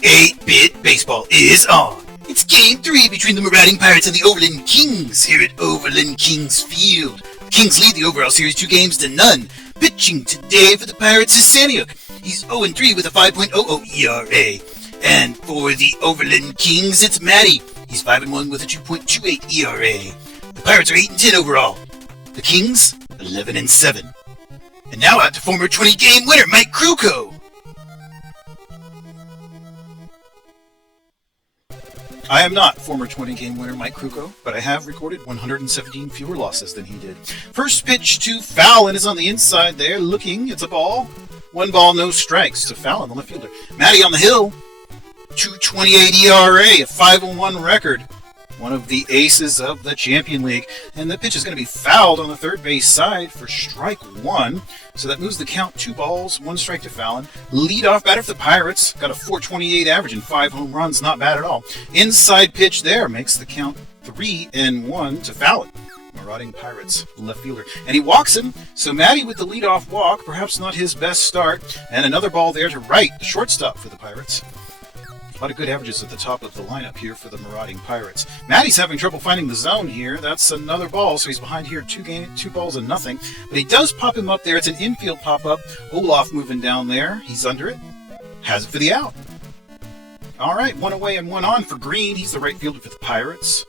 8-Bit Baseball is on. It's Game 3 between the Marauding Pirates and the Overland Kings here at Overland Kings Field. The Kings lead the overall series 2-0. Pitching today for the Pirates is Saniuk. He's 0-3 with a 5.00 ERA. And for the Overland Kings, it's Mattie. He's 5-1 with a 2.28 ERA. The Pirates are 8-10 overall. The Kings, 11-7. And now out to former 20-game winner Mike Kruko. I am not former 20-game winner Mike Kruko, but I have recorded 117 fewer losses than he did. First pitch to Fallon is on the inside there, looking. It's a ball. 1 ball, no strikes to Fallon, the left fielder. Mattie on the hill. 2.28 ERA, a 5-1 record. One of the aces of the Champion League. And the pitch is going to be fouled on the third base side for strike 1. So that moves the count 2 balls, 1 strike to Fallon. Leadoff batter for the Pirates. Got a .428 average and 5 home runs. Not bad at all. Inside pitch there makes the count 3-1 to Fallon. Marauding Pirates left fielder. And he walks him. So Mattie with the leadoff walk. Perhaps not his best start. And another ball there to right. The shortstop for the Pirates. A lot of good averages at the top of the lineup here for the Marauding Pirates. Mattie's having trouble finding the zone here. That's another ball, so he's behind here 2 balls and nothing. But he does pop him up there. It's an infield pop-up. Olaf moving down there. He's under it. Has it for the out. All right, 1 away and 1 on for Green. He's the right fielder for the Pirates.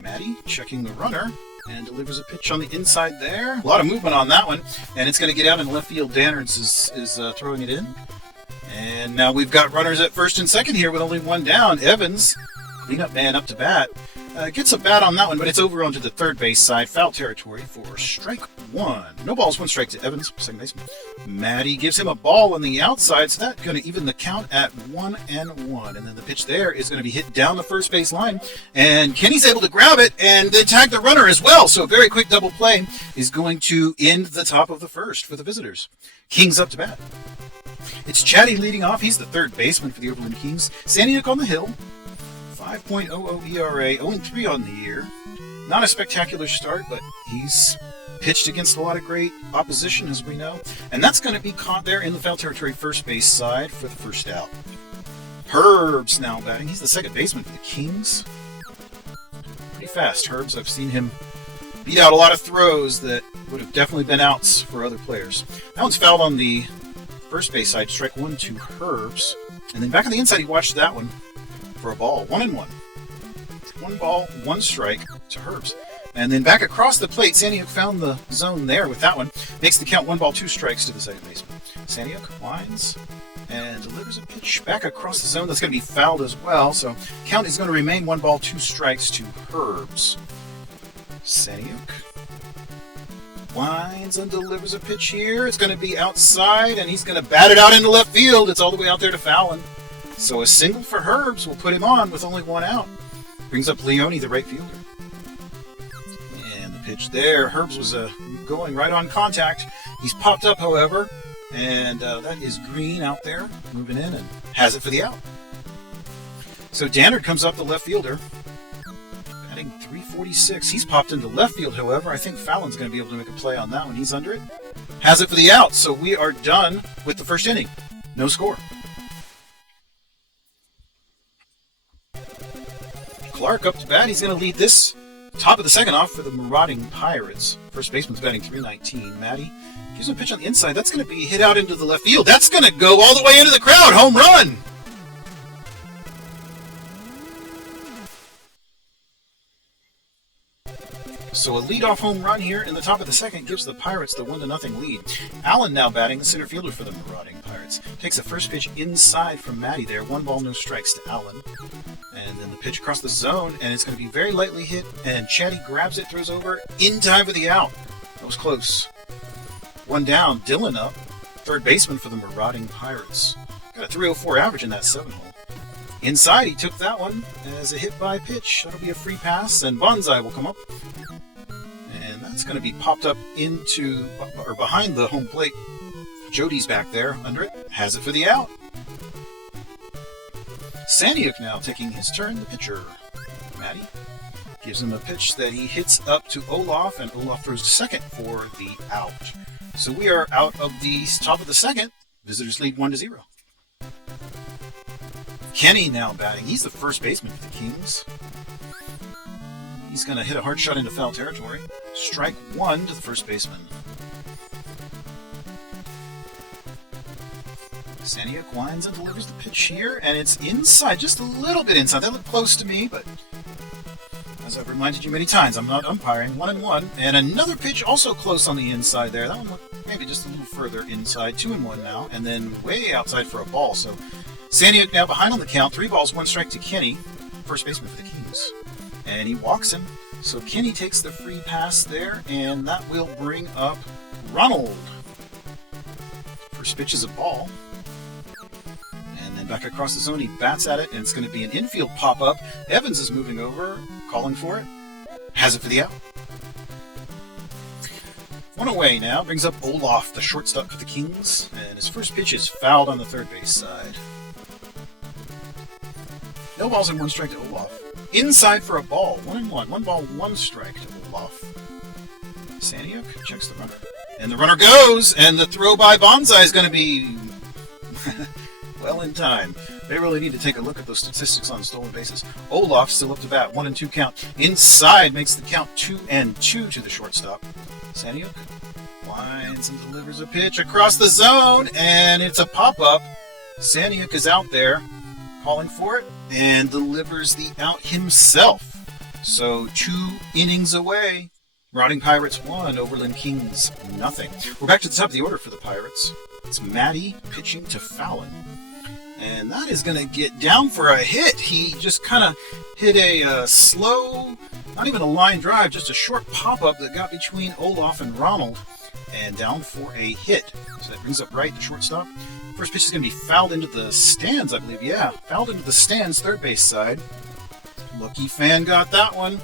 Mattie checking the runner and delivers a pitch on the inside there. A lot of movement on that one, and it's going to get out in left field. Dannerds is throwing it in. And now we've got runners at first and second here with only 1 down. Evans, cleanup man up to bat. Gets a bat on that one, but it's over onto the third base side. Foul territory for strike 1. No balls, 1 strike to Evans, second baseman. Mattie gives him a ball on the outside, so that's going to even the count at 1-1. And then the pitch there is going to be hit down the first base line. And Kenny's able to grab it and then tag the runner as well. So a very quick double play is going to end the top of the first for the visitors. Kings up to bat. It's Chatty leading off. He's the third baseman for the Overland Kings. Saniuk on the hill. 5.00 ERA, 0-3 on the year. Not a spectacular start, but he's pitched against a lot of great opposition, as we know. And that's going to be caught there in the foul territory first base side for the first out. Herbs now batting. He's the second baseman for the Kings. Pretty fast, Herbs. I've seen him beat out a lot of throws that would have definitely been outs for other players. That one's fouled on the first base side, strike 1 to Herbs. And then back on the inside, he watched that one for a ball. 1-1. 1 ball, 1 strike to Herbs. And then back across the plate, Saniuk found the zone there with that one. Makes the count 1 ball, 2 strikes to the second baseman. Saniuk winds and delivers a pitch back across the zone. That's going to be fouled as well. So count is going to remain 1 ball, 2 strikes to Herbs. Saniuk winds and delivers a pitch here. It's going to be outside, and he's going to bat it out into left field. It's all the way out there to Fallon. So a single for Herbs will put him on with only 1 out. Brings up Leone, the right fielder. And the pitch there. Herbs was going right on contact. He's popped up, however, and that is Green out there moving in and has it for the out. So Dannard comes up, the left fielder. 346. He's popped into left field, however. I think Fallon's going to be able to make a play on that one. He's under it. Has it for the out. So we are done with the first inning. No score. Clark up to bat. He's going to lead this top of the second off for the Marauding Pirates. First baseman's batting .319. Mattie gives him a pitch on the inside. That's going to be hit out into the left field. That's going to go all the way into the crowd. Home run. So a leadoff home run here in the top of the second gives the Pirates the 1-0 lead. Allen now batting, the center fielder for the Marauding Pirates. Takes the first pitch inside from Mattie there. 1 ball, no strikes to Allen. And then the pitch across the zone, and it's going to be very lightly hit. And Chatty grabs it, throws over in time for the out. That was close. 1 down, Dylan up. Third baseman for the Marauding Pirates. Got a .304 average in that 7-hole. Inside, he took that one as a hit by pitch. That'll be a free pass, and Bonsai will come up. And that's going to be popped up into, or behind the home plate. Jody's back there, under it. Has it for the out. Saniuk now taking his turn, the pitcher. Mattie gives him a pitch that he hits up to Olaf, and Olaf throws to second for the out. So we are out of the top of the second. Visitors lead 1-0. Kenny now batting. He's the first baseman for the Kings. He's going to hit a hard shot into foul territory. Strike one to the first baseman. Saniuk winds and delivers the pitch here, and it's inside, just a little bit inside. That looked close to me, but as I've reminded you many times, I'm not umpiring. 1-1, and another pitch also close on the inside there. That one looked maybe just a little further inside. 2-1 now, and then way outside for a ball. So Saniuk now behind on the count. 3 balls, 1 strike to Kenny, first baseman for the Kings. And he walks him. So Kenny takes the free pass there, and that will bring up Ronald. First pitch is a ball. And then back across the zone, he bats at it, and it's going to be an infield pop-up. Evans is moving over, calling for it. Has it for the out. One away now, brings up Olaf, the shortstop for the Kings. And his first pitch is fouled on the third base side. No balls and 1 strike to Olaf. Inside for a ball. 1-1. 1 ball, 1 strike to Olaf. Saniuk checks the runner. And the runner goes, and the throw by Bonsai is going to be well in time. They really need to take a look at those statistics on stolen bases. Olaf still up to bat. 1-2 count. Inside makes the count 2-2 to the shortstop. Saniuk winds and delivers a pitch across the zone, and it's a pop-up. Saniuk is out there calling for it and delivers the out himself. So 2 innings away. Marauding Pirates 1, Overland Kings nothing. We're back to the top of the order for the Pirates. It's Mattie pitching to Fallon. And that is going to get down for a hit. He just kind of hit a slow, not even a line drive, just a short pop-up that got between Olaf and Ronald. And down for a hit. So that brings up Wright, the shortstop. First pitch is going to be fouled into the stands, I believe. Yeah, fouled into the stands, third base side. Lucky fan got that one.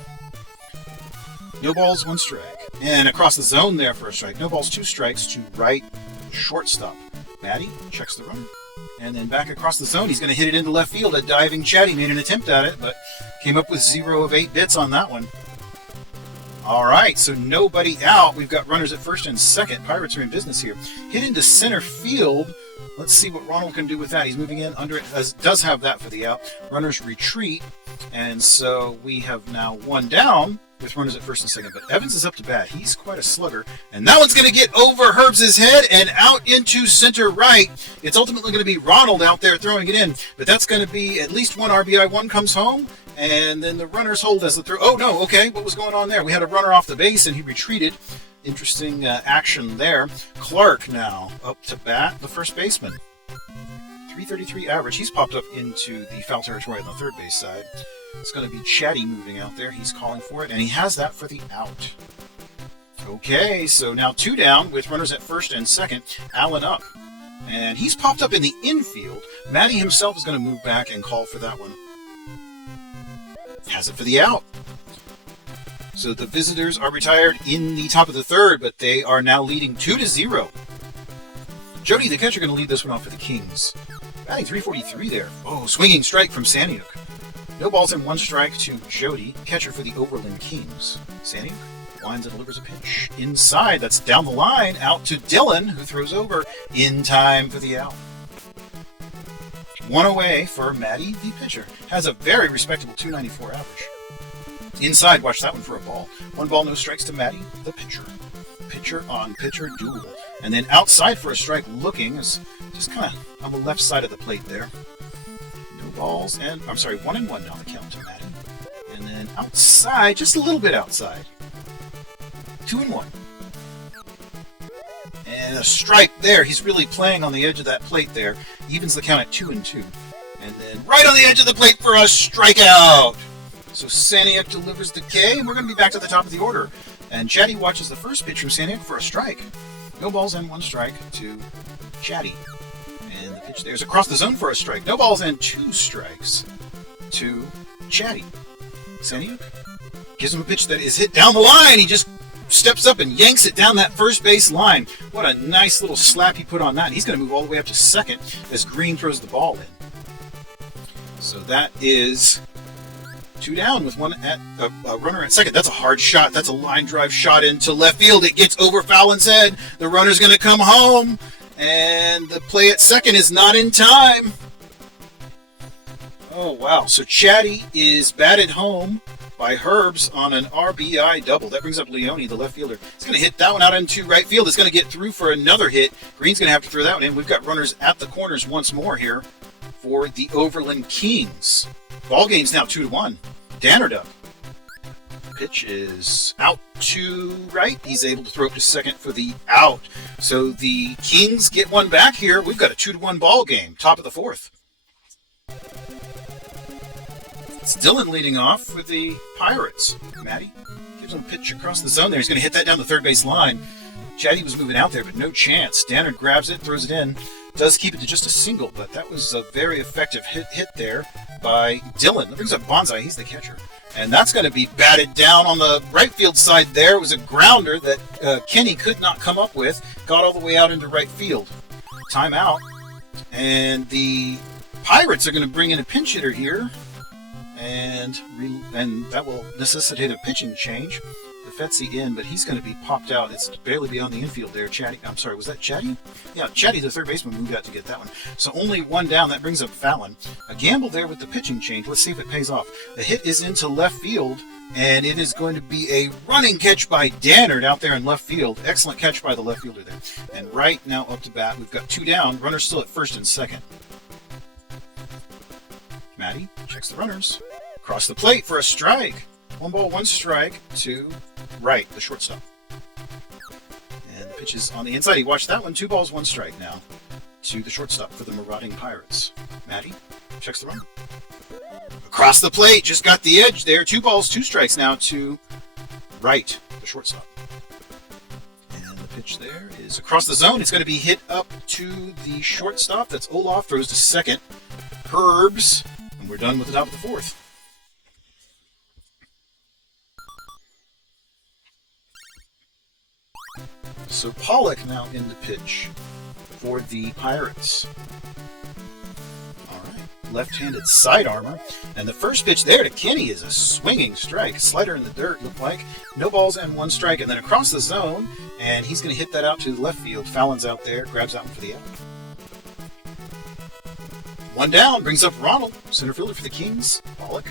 No balls, 1 strike. And across the zone there for a strike. No balls, 2 strikes to Wright, shortstop. Mattie checks the run. And then back across the zone, he's going to hit it into left field. A diving Chatty made an attempt at it, but came up with 0 of 8 bits on that one. All right, so nobody out. We've got runners at first and second. Pirates are in business here. Hit into center field. Let's see what Ronald can do with that. He's moving in under it. Does have that for the out. Runners retreat. And so we have now 1 down with runners at first and second. But Evans is up to bat. He's quite a slugger. And that one's going to get over Herbs' head and out into center right. It's ultimately going to be Ronald out there throwing it in. But that's going to be at least 1 RBI. 1 comes home. And then the runners hold as the throw. Oh, no. Okay. What was going on there? We had a runner off the base and he retreated. Interesting action there. Clark now up to bat, the first baseman. 333 average. He's popped up into the foul territory on the third base side. It's going to be Chatty moving out there. He's calling for it, and he has that for the out. Okay, so now 2 down with runners at first and second. Allen up. And he's popped up in the infield. Mattie himself is going to move back and call for that one. Has it for the out. So the visitors are retired in the top of the third, but they are now leading 2-0. Jody, the catcher, going to lead this one off for the Kings. Batting 343 there. Oh, swinging strike from Saniuk. No balls and 1 strike to Jody, catcher for the Overland Kings. Saniuk winds and delivers a pitch. Inside, that's down the line, out to Dylan, who throws over in time for the out. 1 away for Mattie, the pitcher. Has a very respectable 294 average. Inside, watch that one for a ball. 1 ball, no strikes to Mattie, the pitcher. Pitcher on pitcher duel. And then outside for a strike, looking is just kind of on the left side of the plate there. No balls, and 1-1 now the count to Mattie. And then outside, just a little bit outside. 2-1. And a strike there. He's really playing on the edge of that plate there. Evens the count at 2-2. And then right on the edge of the plate for a strikeout. So Saniuk delivers the K, and we're going to be back to the top of the order. And Chatty watches the first pitch from Saniuk for a strike. No balls and 1 strike to Chatty. And the pitch there's across the zone for a strike. No balls and 2 strikes to Chatty. Saniuk gives him a pitch that is hit down the line. He just steps up and yanks it down that first base line. What a nice little slap he put on that. He's going to move all the way up to second as Green throws the ball in. So that is Two down with one at a runner at second. That's a hard shot. That's a line drive shot into left field. It gets over Fallon's head. The runner's going to come home. And the play at second is not in time. Oh, wow. So Chatty is batted home by Herbs on an RBI double. That brings up Leone, the left fielder. He's going to hit that one out into right field. It's going to get through for another hit. Green's going to have to throw that one in. We've got runners at the corners once more here for the Overland Kings. Ball game's now 2-1. Dannard up. Pitch is out to right. He's able to throw up to second for the out. So the Kings get one back here. We've got a 2-1 ball game. Top of the fourth. It's Dylan leading off for the Pirates. Mattie gives him a pitch across the zone there. He's going to hit that down the third base line. Chatty was moving out there, but no chance. Dannard grabs it, throws it in. Does keep it to just a single, but that was a very effective hit there by Dylan. That brings up Bonsai. He's the catcher. And that's going to be batted down on the right field side there. It was a grounder that Kenny could not come up with. Got all the way out into right field. Timeout. And the Pirates are going to bring in a pinch hitter here. And that will necessitate a pitching change. Fetzy in, but he's going to be popped out. It's barely beyond the infield there. Chatty, I'm sorry, was that Chatty? Yeah, Chatty, the third baseman, moved out to get that one. So only one down. That brings up Fallon. A gamble there with the pitching change. Let's see if it pays off. The hit is into left field, and it is going to be a running catch by Dannard out there in left field. Excellent catch by the left fielder there. And right now up to bat, we've got two down. Runners still at first and second. Mattie checks the runners. Across the plate for a strike. 1 ball, 1 strike to right, the shortstop. And the pitch is on the inside. He watched that one. 2 balls, 1 strike now to the shortstop for the Marauding Pirates. Mattie checks the run. Across the plate, just got the edge there. 2 balls, 2 strikes now to right, the shortstop. And the pitch there is across the zone. It's going to be hit up to the shortstop. That's Olaf, throws to second. Herbs, and we're done with the top of the fourth. So Pollock now in the pitch for the Pirates. All right, left-handed side armor. And the first pitch there to Kenny is a swinging strike. Slider in the dirt, looked like. No balls and 1 strike. And then across the zone, and he's going to hit that out to the left field. Fallon's out there, grabs that one for the out. 1 down, brings up Ronald, center fielder for the Kings. Pollock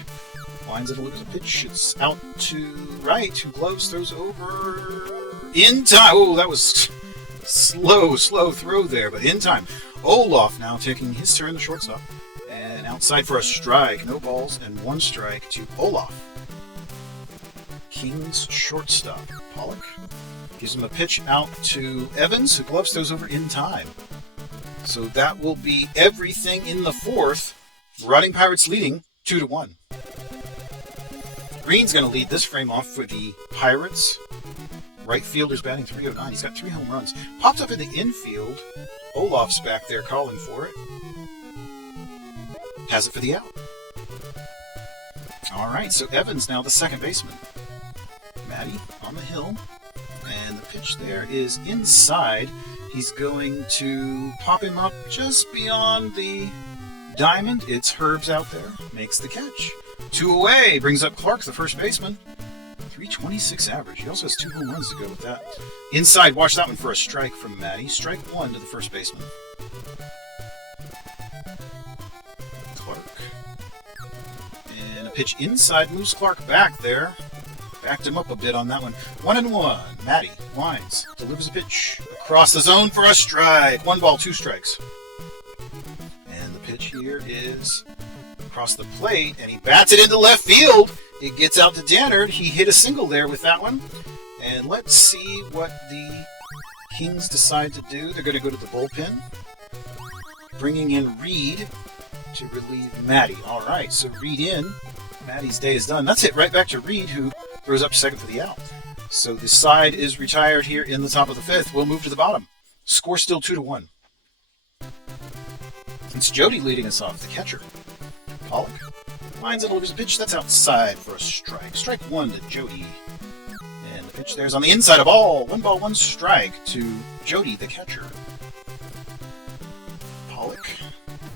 lines it, delivers a pitch. It's out to right. 2 gloves, throws over in time. Oh, that was slow throw there, but in time. Olaf now taking his turn, the shortstop. And outside for a strike. No balls and 1 strike to Olaf. Kings shortstop. Pollock gives him a pitch out to Evans, who gloves throws over in time. So that will be everything in the fourth. Marauding Pirates leading 2-1. Green's going to lead this frame off for the Pirates. Right fielder's batting .309. He's got 3 home runs. Popped up in the infield. Olaf's back there calling for it. Has it for the out. All right, so Evans now the second baseman. Mattie on the hill. And the pitch there is inside. He's going to pop him up just beyond the diamond. It's Herbs out there. Makes the catch. 2 away. Brings up Clark, the first baseman. .326 average. He also has 2 home runs to go with that. Inside, watch that one for a strike from Mattie. Strike 1 to the first baseman. Clark. And a pitch inside moves Clark back there. Backed him up a bit on that one. 1-1. Mattie lines. Delivers a pitch across the zone for a strike. 1 ball, 2 strikes. And the pitch here is across the plate, and he bats it into left field. It gets out to Dannard. He hit a single there with that one. And let's see what the Kings decide to do. They're going to go to the bullpen, bringing in Reed to relieve Mattie. All right, so Reed in. Mattie's day is done. That's it right back to Reed, who throws up to second for the out. So the side is retired here in the top of the fifth. We'll move to the bottom. Score still 2-1. It's Jody leading us off, the catcher. Pollock lines and delivers a pitch. That's outside for a strike. Strike 1 to Jody. And the pitch there's on the inside of all. 1 ball, 1 strike to Jody, the catcher. Pollock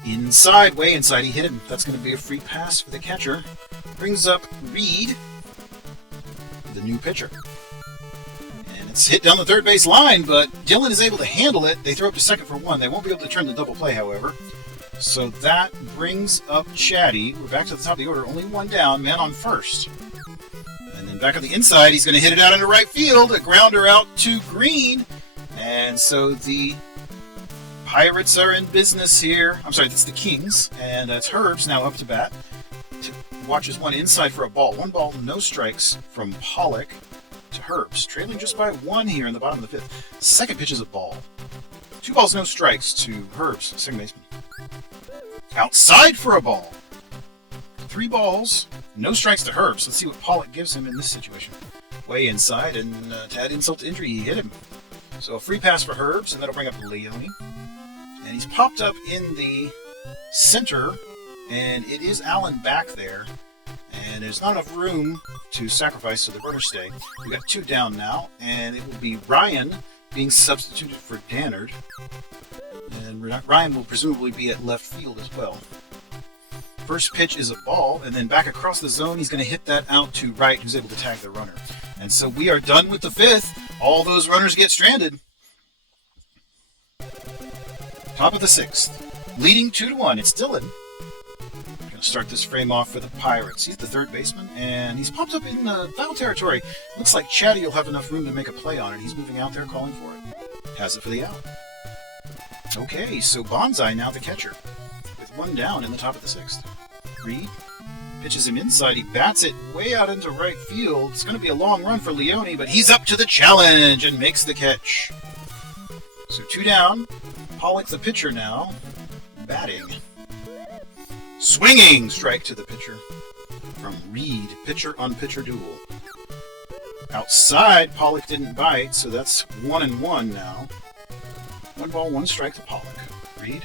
inside, way inside. He hit him. That's going to be a free pass for the catcher. brings up Reed, the new pitcher. And it's hit down the third base line, but Dylan is able to handle it. They throw up to second for one. They won't be able to turn the double play, however. So that brings up Chatty. We're back to the top of the order. Only one down, man on first. And then back on the inside, he's going to hit it out into right field. A grounder out to Green. And so the Pirates are in business here. I'm sorry, that's the Kings. And that's Herbs now up to bat. Watches one inside for a ball. One ball, no strikes from Pollock to Herbs. Trailing just by one here in the bottom of the fifth. Second pitch is a ball. 2 balls, no strikes to Herbs, second baseman. Outside for a ball. 3 balls, no strikes to Herbs. Let's see what Pollock gives him in this situation. Way inside, and to add insult to injury, he hit him. So a free pass for Herbs, and that'll bring up Leone. And he's popped up in the center, and it is Allen back there. And there's not enough room to sacrifice, so the runners stay. We've got 2 down now, and it will be Ryan being substituted for Dannard. And Ryan will presumably be at left field as well. First pitch is a ball, and then back across the zone, he's going to hit that out to right, who's able to tag the runner. And so we are done with the fifth. All those runners get stranded. Top of the sixth. Leading 2-1. It's Dylan. Going to start this frame off for the Pirates. He's the third baseman, and he's popped up in foul territory. Looks like Chatty will have enough room to make a play on it. He's moving out there, calling for it. Has it for the out. Okay, so Bonsai now the catcher, with 1 down in the top of the sixth. Reed pitches him inside. He bats it way out into right field. It's going to be a long run for Leone, but he's up to the challenge and makes the catch. So 2 down. Pollock the pitcher now, batting. Swinging strike to the pitcher from Reed. Pitcher on pitcher duel. Outside, Pollock didn't bite, so that's 1-1 now. 1 ball, 1 strike to Pollock. Reed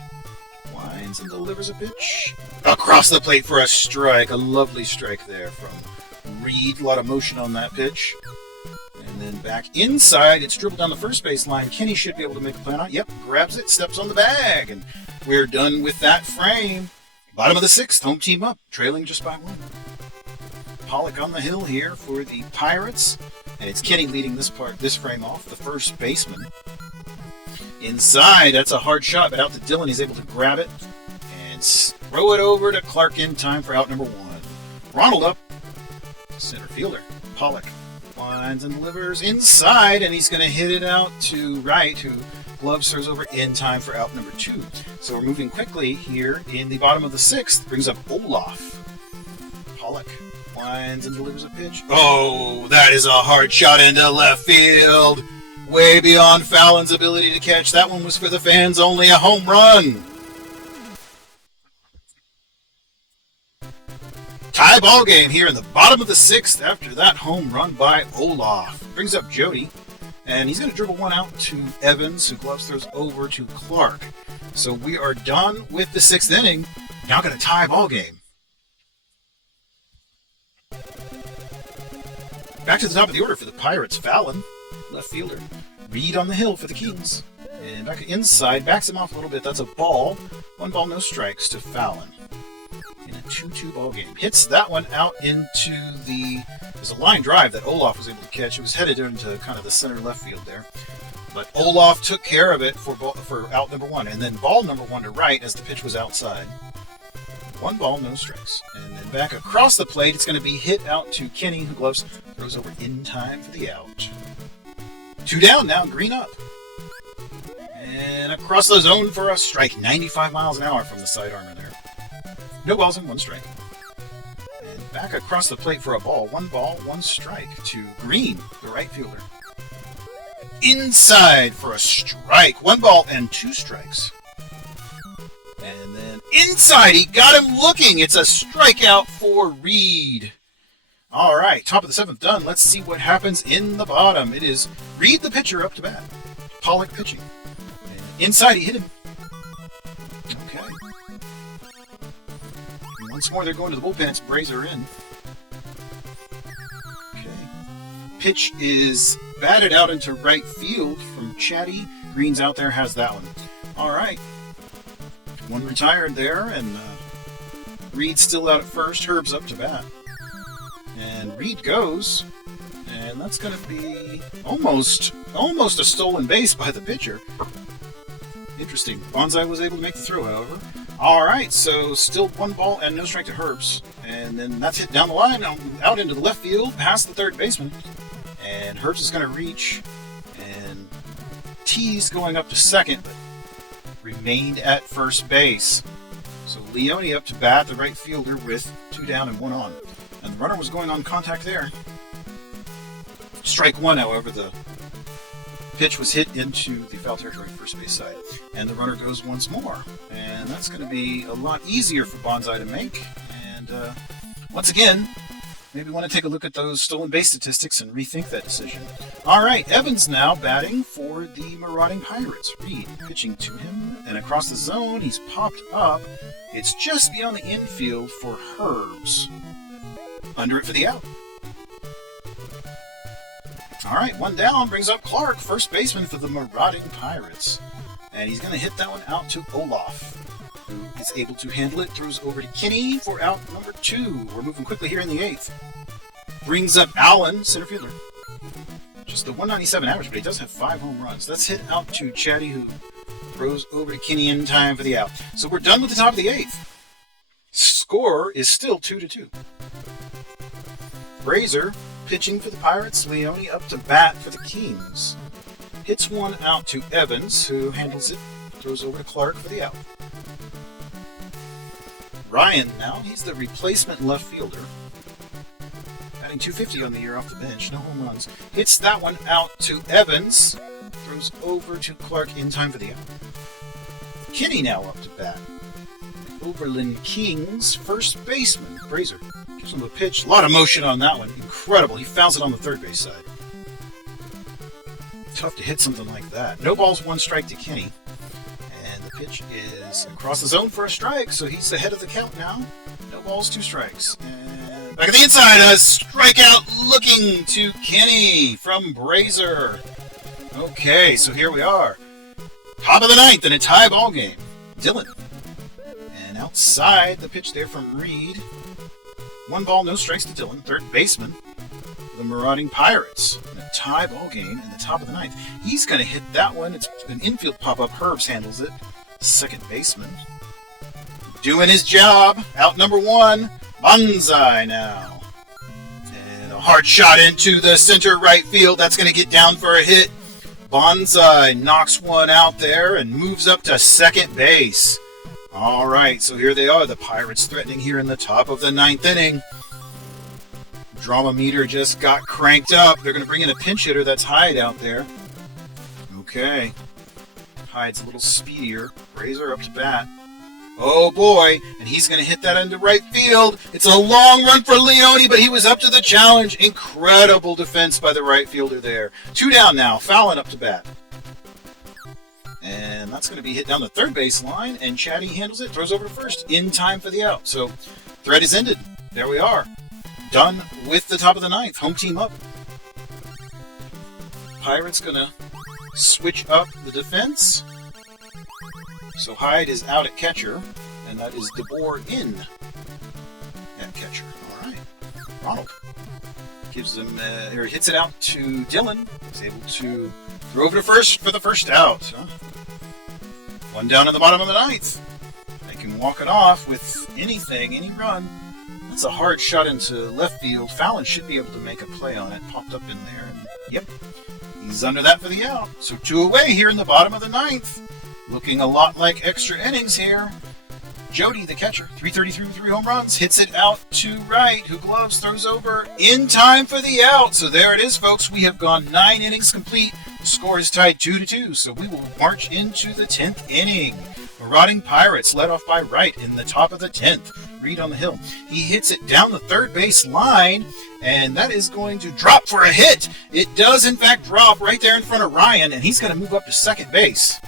winds and delivers a pitch across the plate for a strike. A lovely strike there from Reed. A lot of motion on that pitch. And then back inside, it's dribbled down the first base line. Kenny should be able to make a play on it. Yep, grabs it, steps on the bag, and we're done with that frame. Bottom of the sixth, home team up, trailing just by 1. Pollock on the hill here for the Pirates, and it's Kenny leading this frame off, the first baseman. Inside, that's a hard shot, but out to Dylan. He's able to grab it and throw it over to Clark in time for out number 1. Ronald up, center fielder. Pollock winds and delivers inside, and he's going to hit it out to right, who Gloves throws over in time for out number 2. So we're moving quickly here in the bottom of the sixth. Brings up Olaf. Pollock winds and delivers a pitch. Oh, that is a hard shot into left field. Way beyond Fallon's ability to catch. That one was for the fans only, a home run. Tie ball game here in the bottom of the sixth after that home run by Olaf. Brings up Jody, and he's going to dribble one out to Evans, who Gloves throws over to Clark. So we are done with the sixth inning. Now got a tie ball game. Back to the top of the order for the Pirates. Fallon, left fielder. Reed on the hill for the Kings. And back inside, backs him off a little bit. That's a ball. 1 ball, no strikes to Fallon. In a 2-2 ball game. Hits that one out into the... There's a line drive that Olaf was able to catch. It was headed into kind of the center left field there. But Olaf took care of it for out number 1. And then ball number 1 to right as the pitch was outside. 1 ball, no strikes. And then back across the plate, it's going to be hit out to Kenny, who Gloves throws over in time for the out. 2 down now, Green up. And across the zone for a strike. 95 miles an hour from the side armor there. No balls and 1 strike. And back across the plate for a ball. 1 ball, 1 strike to Green, the right fielder. Inside for a strike. 1 ball and 2 strikes. And then inside, he got him looking. It's a strikeout for Reed. All right, top of the 7th done. Let's see what happens in the bottom. It is Reed, the pitcher, up to bat. Pollock pitching. And inside, he hit him. Okay. And once more, they're going to the bullpen. It's Brazier in. Okay. Pitch is batted out into right field from Chatty. Green's out there, has that one. All right. 1 retired there, and Reed's still out at first. Herb's up to bat. And Reed goes, and that's going to be almost a stolen base by the pitcher. Interesting. Bonsai was able to make the throw, however. All right, so still 1 ball and no strike to Herbs. And then that's hit down the line, out into the left field, past the third baseman. And Herbs is going to reach, and T's going up to second, but remained at first base. So Leone up to bat, the right fielder, with 2 down and 1 on. And the runner was going on contact there. Strike 1, however, the pitch was hit into the foul territory first base side. And the runner goes once more. And that's going to be a lot easier for Bonsai to make. And once again, maybe want to take a look at those stolen base statistics and rethink that decision. All right, Evans now batting for the Marauding Pirates. Reed pitching to him, and across the zone, he's popped up. It's just beyond the infield for Herbs. Under it for the out. All right, 1 down brings up Clark, first baseman for the Marauding Pirates. And he's going to hit that one out to Olaf, who is able to handle it. Throws over to Kinney for out number 2. We're moving quickly here in the 8th. Brings up Allen, center fielder. Just the 197 average, but he does have 5 home runs. That's hit out to Chatty, who throws over to Kinney in time for the out. So we're done with the top of the 8th. Score is still 2-2. Brazier pitching for the Pirates. Leone up to bat for the Kings. Hits one out to Evans, who handles it. Throws over to Clark for the out. Ryan now, he's the replacement left fielder. Batting .250 on the year off the bench, no home runs. Hits that one out to Evans. Throws over to Clark in time for the out. Kinney now up to bat. Overland Kings, first baseman, Brazier. Gives him a pitch. A lot of motion on that one. Incredible. He fouls it on the third base side. Tough to hit something like that. No balls, 1 strike to Kinney. And the pitch is across the zone for a strike, so he's ahead of the count now. No balls, 2 strikes. And back at the inside, a strikeout looking to Kinney from Brazier. Okay, so here we are. Top of the 9th in a tie ball game. Dylan. And outside, the pitch there from Reed. 1 ball, no strikes to Dylan, third baseman for the Marauding Pirates. In a tie ball game in the top of the 9th. He's going to hit that one. It's an infield pop-up. Herbs handles it. Second baseman. Doing his job. Out number 1. Bonsai now. And a hard shot into the center right field. That's going to get down for a hit. Bonsai knocks one out there and moves up to second base. All right, so here they are, the Pirates threatening here in the top of the 9th inning. Drama meter just got cranked up. They're going to bring in a pinch hitter. That's Hyde out there. Okay. Hyde's a little speedier. Brazier up to bat. Oh boy, and he's going to hit that into right field. It's a long run for Leone, but he was up to the challenge. Incredible defense by the right fielder there. 2 down now. Fallon up to bat. And that's going to be hit down the third base line, and Chatty handles it, throws over to first, in time for the out. So, threat is ended. There we are. Done with the top of the 9th. Home team up. Pirates going to switch up the defense. So Hyde is out at catcher, and that is DeBoer in at catcher. All right. Ronald gives them, or hits it out to Dylan. He's able to throw over to first for the first out. Huh? 1 down in the bottom of the 9th. They can walk it off with anything, any run. That's a hard shot into left field. Fallon should be able to make a play on it. Popped up in there. And yep, he's under that for the out. So 2 away here in the bottom of the 9th. Looking a lot like extra innings here. Jody, the catcher, 333 with 3 home runs, hits it out to right. Who gloves, throws over in time for the out. So there it is, folks. We have gone 9 innings complete. The score is tied 2-2. So we will march into the 10th inning. Marauding Pirates led off by Wright in the top of the 10th. Reed on the hill. He hits it down the third base line, and that is going to drop for a hit. It does, in fact, drop right there in front of Ryan, and he's going to move up to second base.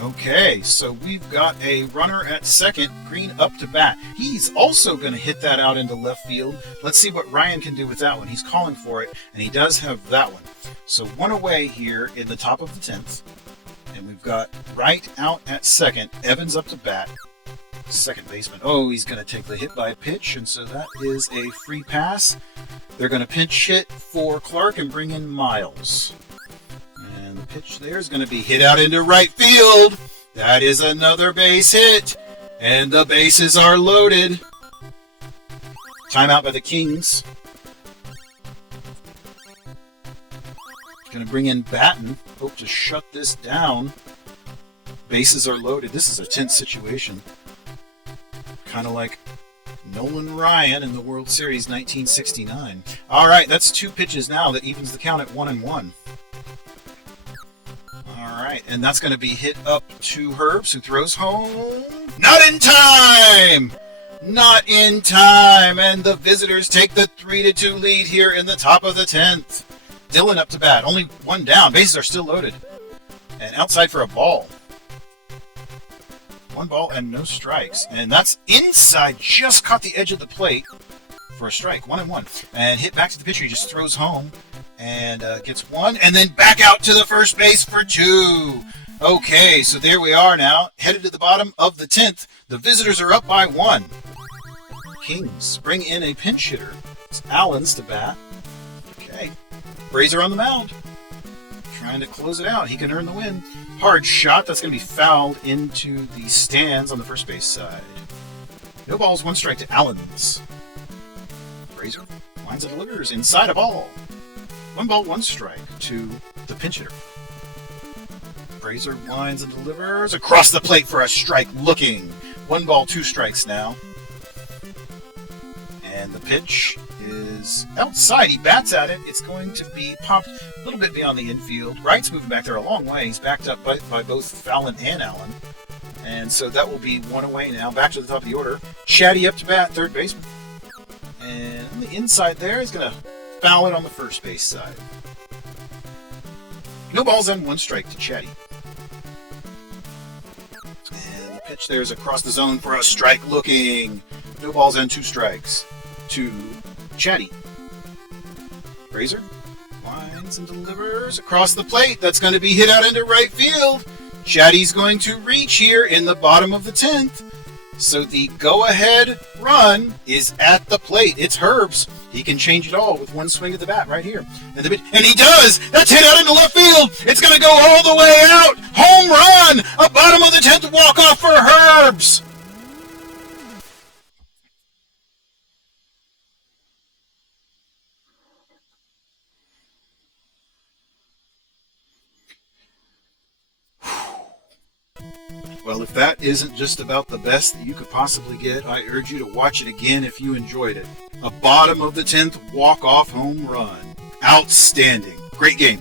Okay, so we've got a runner at second, Green up to bat. He's also going to hit that out into left field. Let's see what Ryan can do with that one. He's calling for it, and he does have that one. So 1 away here in the top of the 10th. And we've got Wright out at second, Evans up to bat. Second baseman. Oh, he's going to take the hit by pitch, and so that is a free pass. They're going to pinch hit for Clark and bring in Miles. And the pitch there is going to be hit out into right field. That is another base hit. And the bases are loaded. Timeout by the Kings. Going to bring in Batten. Hope to shut this down. Bases are loaded. This is a tense situation. Kind of like Nolan Ryan in the World Series 1969. All right, that's 2 pitches now. That evens the count at 1-1. All right, and that's going to be hit up to Herbs, who throws home. Not in time! Not in time! And the visitors take the 3-2 lead here in the top of the 10th. Dylan up to bat. Only 1 down. Bases are still loaded. And outside for a ball. 1 ball and no strikes. And that's inside. Just caught the edge of the plate for a strike. 1-1. And hit back to the pitcher. He just throws home and gets 1. And then back out to the first base for 2. Okay, so there we are now. Headed to the bottom of the 10th. The visitors are up by 1. Kings bring in a pinch hitter. It's Allens to bat. Okay. Brazier on the mound. Trying to close it out. He can earn the win. Hard shot. That's going to be fouled into the stands on the first base side. No balls, 1 strike to Allens. Brazier lines and delivers inside a ball. 1 ball, 1 strike to the pinch hitter. Brazier lines and delivers across the plate for a strike. Looking. 1 ball, 2 strikes now. And the pitch is outside. He bats at it. It's going to be popped a little bit beyond the infield. Wright's moving back there a long way. He's backed up by both Fallon and Allen. And so that will be 1 away now. Back to the top of the order. Chatty up to bat, third baseman. And on the inside there, he's going to foul it on the first base side. No balls and 1 strike to Chatty. And the pitch there is across the zone for a strike. Looking. No balls and 2 strikes to Chatty. Brazier lines and delivers across the plate. That's going to be hit out into right field. Chatty's going to reach here in the bottom of the 10th. So the go-ahead run is at the plate. It's Herbs. He can change it all with 1 swing of the bat right here. And he does! That's hit out into left field! It's going to go all the way out! Home run! A bottom of the 10th walk-off for Herbs! Well, if that isn't just about the best that you could possibly get, I urge you to watch it again if you enjoyed it. A bottom of the 10th walk-off home run. Outstanding. Great game.